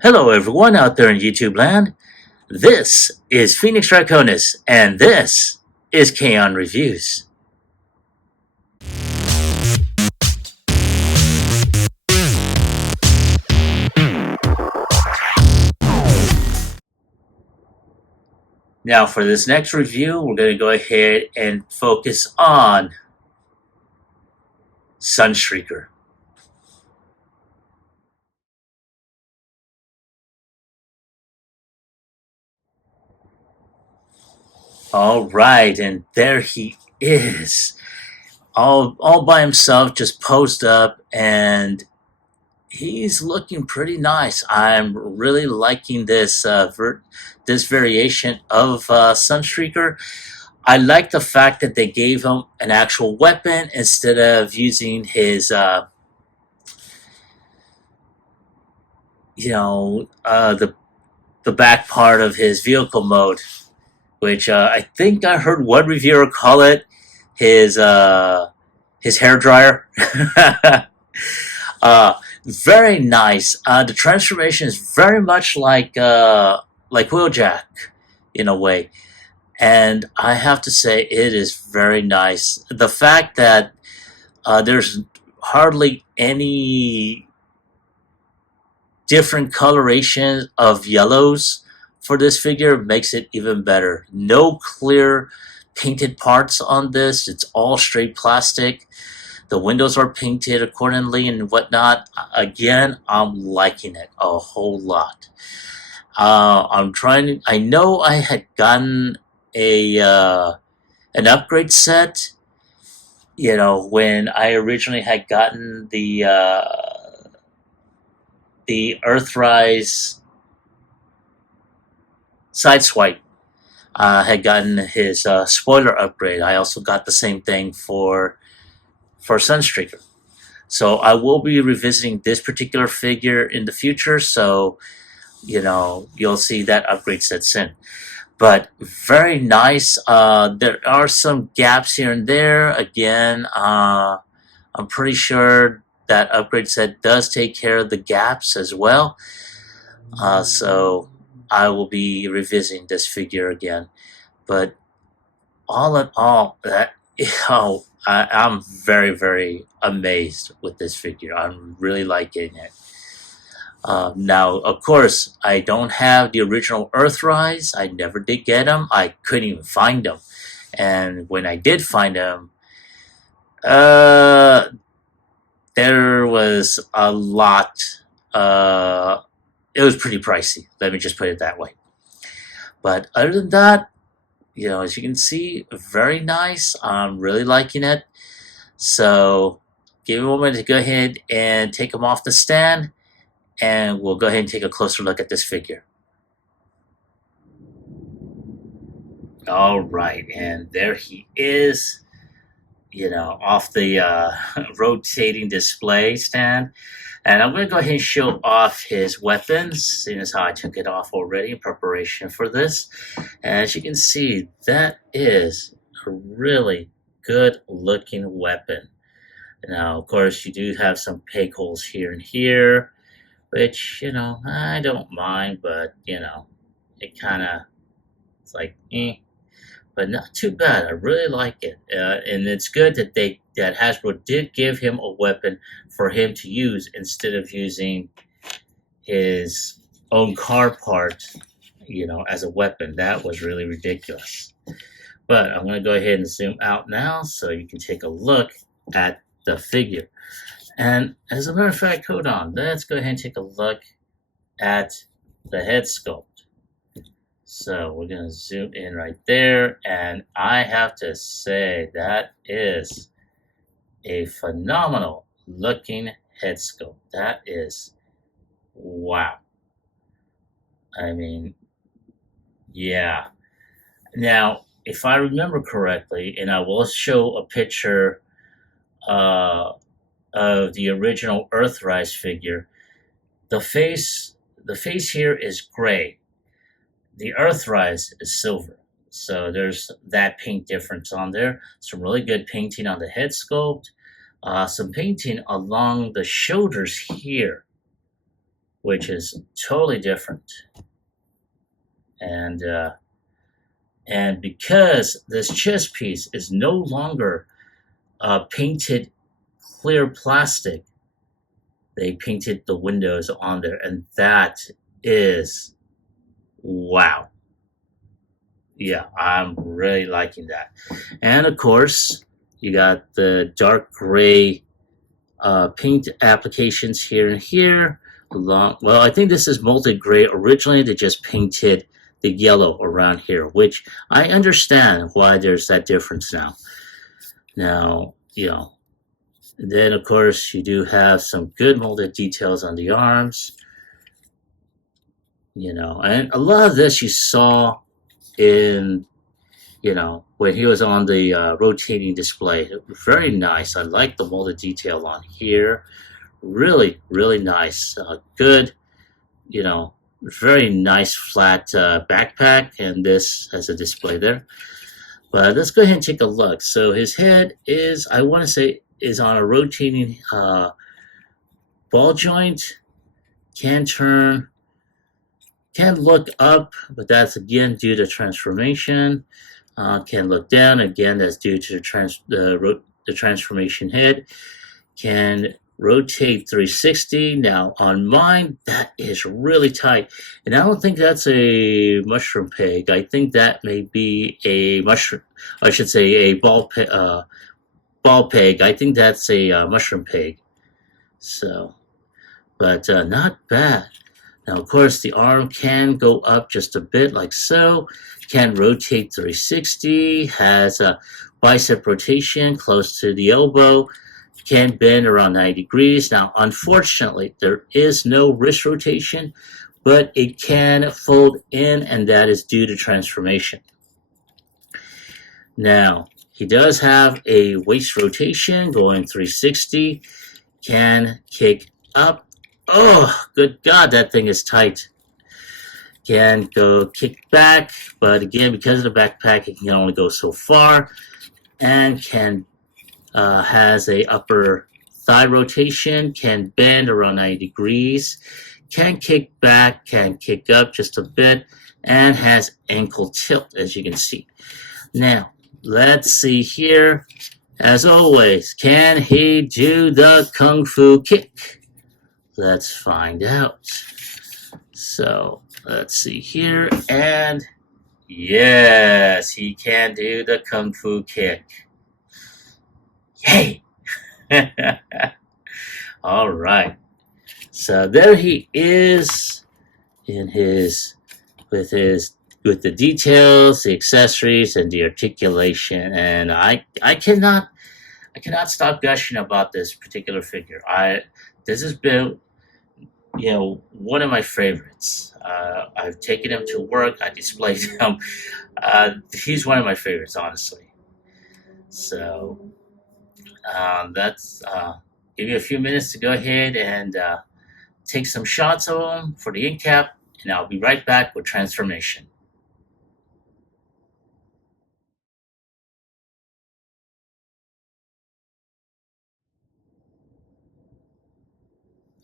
Hello, everyone out there in YouTube land. This is Phoenix Draconis, and this is Kaon Reviews. Now, for this next review, we're going to go ahead and focus on Sunstreaker. All right, and there he is, all by himself, just posed up, and he's looking pretty nice. I'm really liking this variation of Sunstreaker. I like the fact that they gave him an actual weapon instead of using his, the back part of his vehicle mode, which I think I heard one reviewer call it his hair dryer. uh, Very nice. The transformation is very much like Wheeljack in a way. And I have to say, it is very nice. The fact that there's hardly any different coloration of yellows for this figure makes it even better. No clear painted parts on this. It's all straight plastic. The windows are painted accordingly and whatnot. Again, I'm liking it a whole lot. I know I had gotten a an upgrade set. You know, when I originally had gotten the Earthrise Sideswipe, had gotten his spoiler upgrade. I also got the same thing for Sunstreaker. So I will be revisiting this particular figure in the future. So you'll see that upgrade set soon. But very nice. There are some gaps here and there. Again, I'm pretty sure that upgrade set does take care of the gaps as well. So I will be revisiting this figure again. But all in all, I'm very, very amazed with this figure. I'm really liking it. Now, of course, I don't have the original Earthrise. I never did get them. I couldn't even find them. And when I did find them, uh, there was a lot. It was pretty pricey. Let me just put it that way. But other than that, as you can see, very nice. I'm really liking it. So give me a moment to go ahead and take them off the stand, and we'll go ahead and take a closer look at this figure. All right, and there he is, off the rotating display stand. And I'm going to go ahead and show off his weapons, seeing as how I took it off already in preparation for this. And as you can see, that is a really good looking weapon. Now, of course, you do have some peg holes here and here, which, I don't mind, but, it kind of, it's like, but not too bad. I really like it, and it's good that that Hasbro did give him a weapon for him to use instead of using his own car part, as a weapon. That was really ridiculous. But I'm going to go ahead and zoom out now so you can take a look at the figure. And as a matter of fact, hold on. Let's go ahead and take a look at the head sculpt. So we're going to zoom in right there, and I have to say that is a phenomenal looking head sculpt. That is, wow. I mean, yeah. Now, if I remember correctly, and I will show a picture of the original Earthrise figure, the face here is gray. The Earthrise is silver. So there's that paint difference on there. Some really good painting on the head sculpt. Some painting along the shoulders here. which is totally different. And because this chest piece is no longer painted clear plastic, they painted the windows on there, and that is wow. Yeah, I'm really liking that. And of course, you got the dark gray paint applications here and here. Well, I think this is molded gray. Originally, they just painted the yellow around here, which I understand why there's that difference now. Now, then of course you do have some good molded details on the arms, and a lot of this you saw in, when he was on the rotating display. Very nice. I like the molded detail on here. Really, really nice. Good, very nice flat backpack, and this has a display there. But let's go ahead and take a look. So his head is, I want to say, is on a rotating ball joint. Can turn, can look up, but that's again due to transformation. Can look down, again that's due to the transformation head. Can rotate 360. Now on mine, that is really tight, and I don't think that's a mushroom peg. I think that may be a mushroom, I should say a ball peg. I think that's a mushroom peg. So, but not bad. Now, of course, the arm can go up just a bit, like so. Can rotate 360. Has a bicep rotation close to the elbow. Can bend around 90 degrees. Now, unfortunately, there is no wrist rotation, but it can fold in, and that is due to transformation. Now, he does have a waist rotation going 360. Can kick up. Oh, good God, that thing is tight. Can go kick back, but again, because of the backpack, it can only go so far. And can has a upper thigh rotation, can bend around 90 degrees, can kick back, can kick up just a bit, and has ankle tilt, as you can see. Now, let's see here. As always, can he do the Kung Fu kick? Let's find out. So, let's see here, and yes, he can do the Kung Fu kick. Yay! All right. So there he is in with the details, the accessories, and the articulation. And I cannot stop gushing about this particular figure. This has been, one of my favorites. I've taken him to work. I displayed him. He's one of my favorites, honestly. So that's give you a few minutes to go ahead and take some shots of him for the end cap, and I'll be right back with transformation.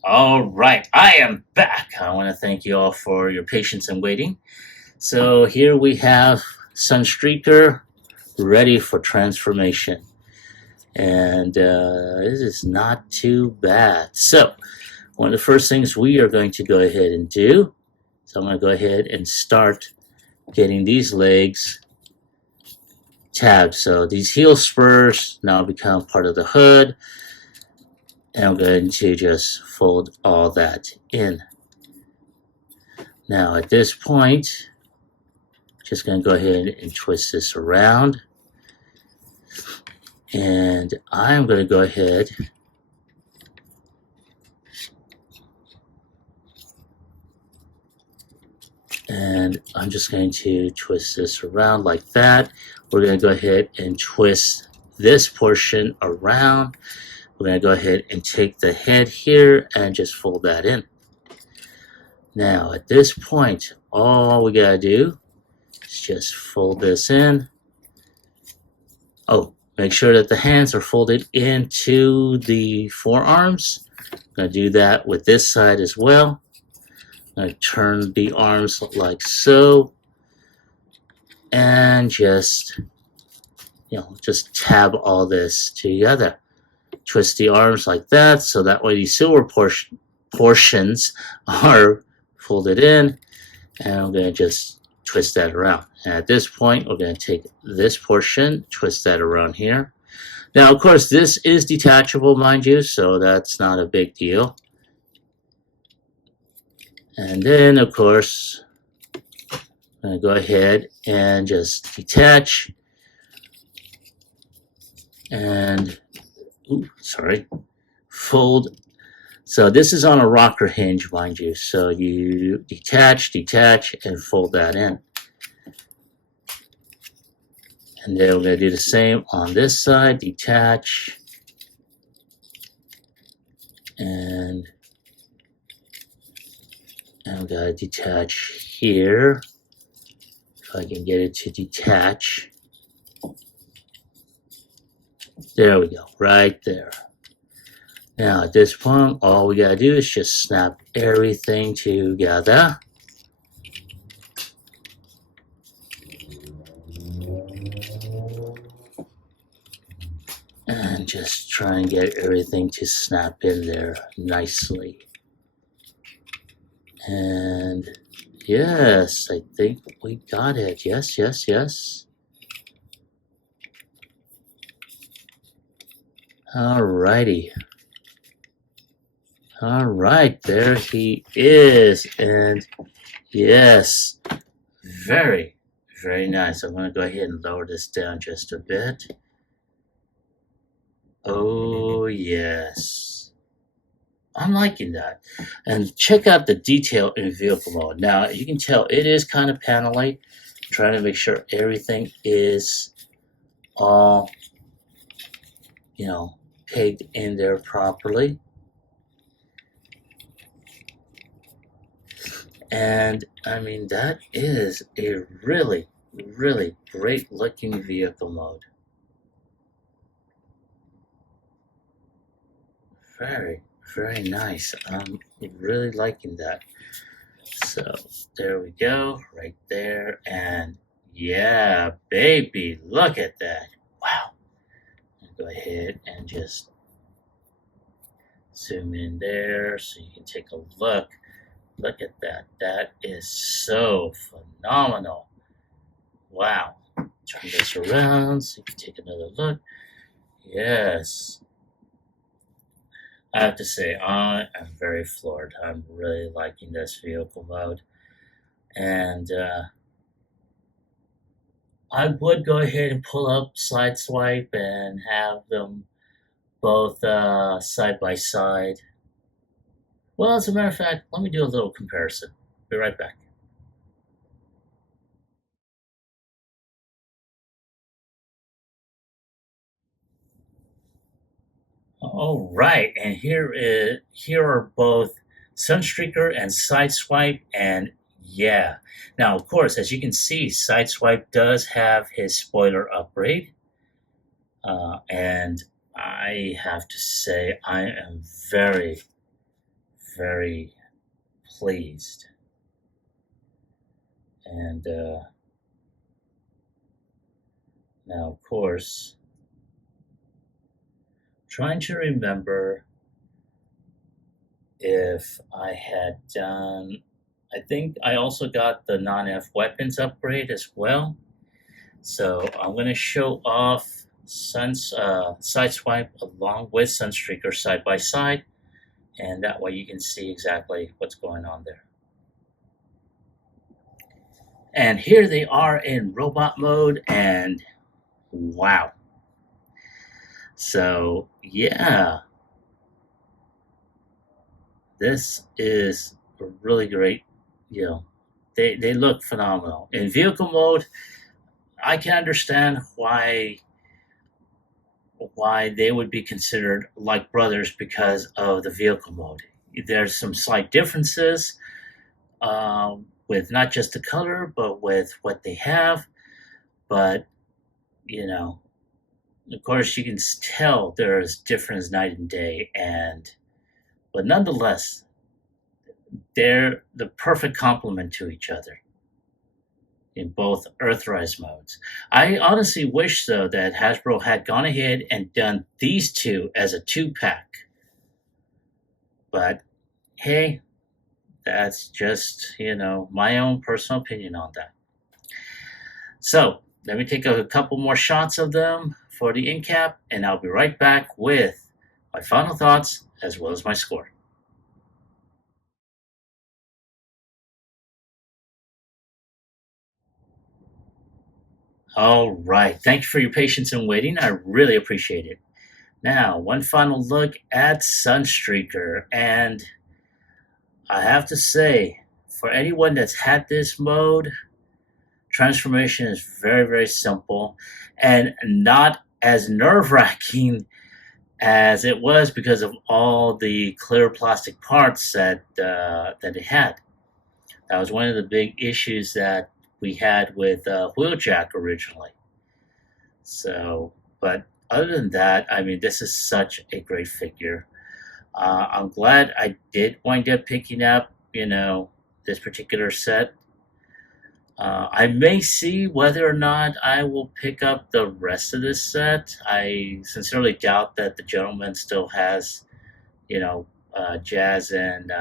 All right, I am back. I want to thank you all for your patience and waiting. So here we have Sunstreaker ready for transformation. And this is not too bad. So one of the first things we are going to go ahead and do, so I'm going to go ahead and start getting these legs tabbed. So these heel spurs now become part of the hood. And I'm going to just fold all that in. Now at this point, just going to go ahead and twist this around. And I'm going to go ahead and I'm just going to twist this around like that. We're going to go ahead and twist this portion around. We're going to go ahead and take the head here and just fold that in. Now at this point, all we got to do is just fold this in. Oh, make sure that the hands are folded into the forearms. I'm going to do that with this side as well. I turn the arms like so, and just just tab all this together. Twist the arms like that, so that way the silver portions are folded in, and I'm going to just twist that around. And at this point, we're going to take this portion, twist that around here. Now, of course, this is detachable, mind you, so that's not a big deal. And then, of course, I'm going to go ahead and just detach. And, fold. So this is on a rocker hinge, mind you. So you detach, and fold that in. And then we're going to do the same on this side, detach, and I'm going to detach here, if I can get it to detach. There we go, right there. Now at this point, all we got to do is just snap everything together. And just try and get everything to snap in there nicely. And yes, I think we got it. Yes, yes, yes. Alrighty. Alright, there he is. And yes, very, very nice. I'm going to go ahead and lower this down just a bit. Oh, yes. I'm liking that. And check out the detail in vehicle mode. Now, you can tell it is kind of panel-like. Trying to make sure everything is all, pegged in there properly. And, I mean, that is a really, really great looking vehicle mode. Very, very nice. I'm really liking that. So there we go, right there. And yeah, baby, look at that. Wow. Go ahead and just zoom in there so you can take a look. Look at that. That is so phenomenal. Wow. Turn this around so you can take another look. Yes. I have to say, I am very floored. I'm really liking this vehicle mode. And I would go ahead and pull up Sideswipe and have them both side by side. Well, as a matter of fact, let me do a little comparison. Be right back. All right, and here are both Sunstreaker and Sideswipe, and yeah. Now, of course, as you can see, Sideswipe does have his spoiler upgrade, and I have to say I am very, very pleased. And now, of course, trying to remember if I had done, I think I also got the non-F weapons upgrade as well. So I'm going to show off Sideswipe along with Sunstreaker side by side, and that way you can see exactly what's going on there. And here they are in robot mode, and wow. So yeah, this is a really great, they look phenomenal. In vehicle mode, I can understand why they would be considered like brothers because of the vehicle mode. There's some slight differences with not just the color, but with what they have. But, of course, you can tell there's difference night and day. But nonetheless, they're the perfect complement to each other in both Earthrise modes. I honestly wish, though, that Hasbro had gone ahead and done these two as a two-pack. But hey, that's just, my own personal opinion on that. So let me take a couple more shots of them for the end cap, and I'll be right back with my final thoughts as well as my score. All right. Thank you for your patience and waiting. I really appreciate it. Now, one final look at Sunstreaker. And I have to say, for anyone that's had this mode, transformation is very, very simple and not as nerve wracking as it was because of all the clear plastic parts that it had. That was one of the big issues that we had with Wheeljack originally. So, but other than that, I mean, this is such a great figure. I'm glad I did wind up picking up, this particular set. I may see whether or not I will pick up the rest of this set. I sincerely doubt that the gentleman still has, Jazz and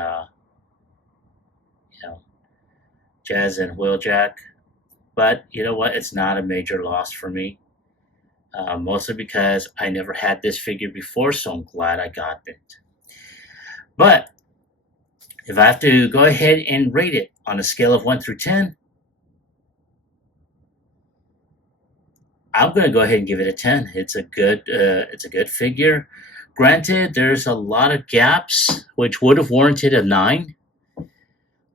you know Jazz and Wheeljack. But you know what? It's not a major loss for me. Mostly because I never had this figure before, so I'm glad I got it. But if I have to go ahead and rate it on a scale of 1 through 10, I'm going to go ahead and give it a 10. It's a good figure. Granted, there's a lot of gaps, which would have warranted a 9,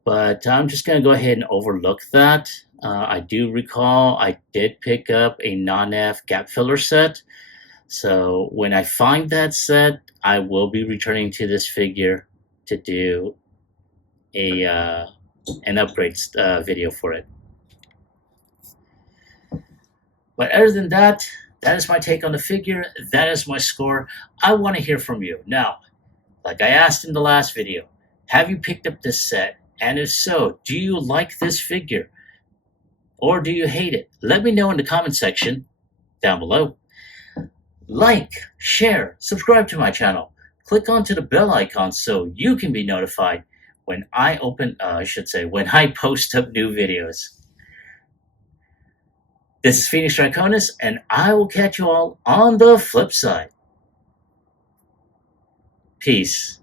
but I'm just going to go ahead and overlook that. I do recall I did pick up a non-F gap filler set, so when I find that set, I will be returning to this figure to do an upgrade video for it. But other than that, that is my take on the figure. That is my score. I want to hear from you. Now, like I asked in the last video, have you picked up this set? And if so, do you like this figure? Or do you hate it? Let me know in the comment section down below. Like, share, subscribe to my channel. Click onto the bell icon so you can be notified when when I post up new videos. This is Phoenix Draconis, and I will catch you all on the flip side. Peace.